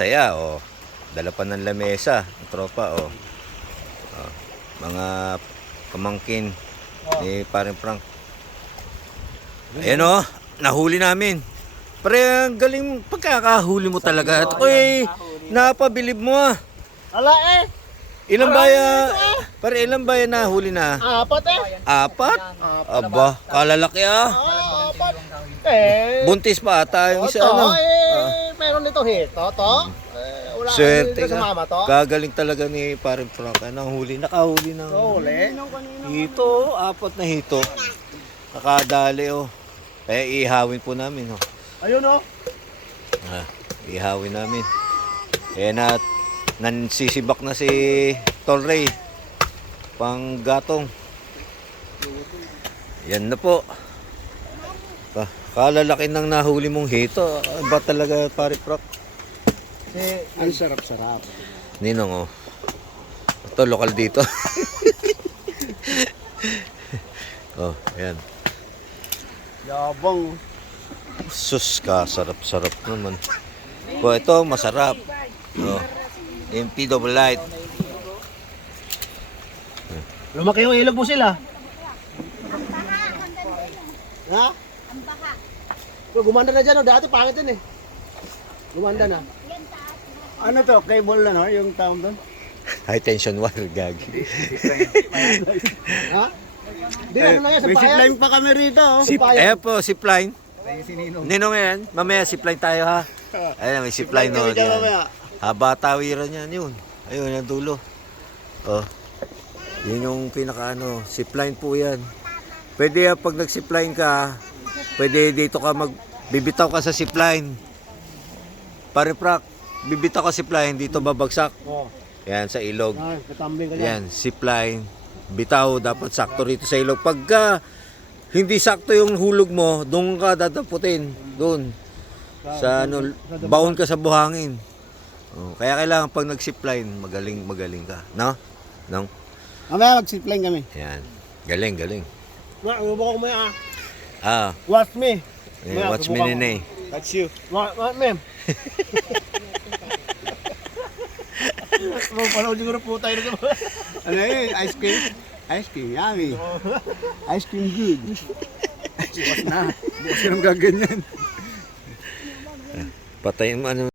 masaya, oh. Dala pa ng lamesa, ang tropa, oh. Oh, mga pamangkin ni Paring Frank. Ayan, oh, nahuli namin. Pre, ang galing pagkakahuli mo talaga. At ako'y napabilib mo, ah. Ala eh! Ilan ba yan? Pare, ilan ba yan nahuli na? Apat eh! Apat? Aba, kalalaki, ah. Apat! Eh! Buntis pa ata yung isa, to, ano? meron dito hito, to. Wala Swerte dito sa mama, to. Gagaling talaga ni Paring Frank. Nakahuli ng Huli. hito. Apat na hito. Nakadali, oh. Kaya ihawin po namin, oh. Ayun, oh. Ihawin namin. Kaya nansisibak na si Tol Ray. Panggatong. Yan na po. Kalalaki ng nahuli mong hito. Ba talaga, Paring Frank? Ang sarap-sarap. Ninong, oh. Ito, lokal dito. Oh, ayan. Yabang. Sus ka, sarap-sarap naman. Oh, ito, masarap. Oh, MP double light. Lumaki yung ilog mo sila. Ha? Gumanda na dyan, oh. Dati pangit yun eh. Gumanda na. Ano to? Cable na, no? Yung town doon? High tension wire, gagi. Ha? Di, ano na yan? Sa bayan? Zipline pa kami rito. Oh. Po, zipline. Ninong yan. Mamaya zipline tayo, ha. Ayun, may zipline, no. Haba tawiran yan, yun. Ayun, yung dulo. Oh. Yun yung pinaka, ano, zipline po yan. Pwede pag nag-zipline ka, pwede dito ka bibitaw ka sa zipline. Paring Frank, bibitaw ka zipline, dito babagsak. Oh. Yan, sa ilog. Katambing ka dyan. Yan, zipline. Bitaw, dapat sakto rito sa ilog. Pagka hindi sakto yung hulog mo, doon ka dadaputin. Doon. Sa ano, baon ka sa buhangin. Oh, kaya kailangan pag nag-zipline, magaling ka. No? No? Mamaya mag-zipline kami. Yan. Galing. Ano ba ko maya ah? Ah, Watch me. watch me nene. That's you. What, ma'am? Panood siguro po tayo nito. Ano yun? Ice cream? Ice cream, yummy. Ice cream good. Bukas na. Bukas na gaganyan. Patayin mo ano.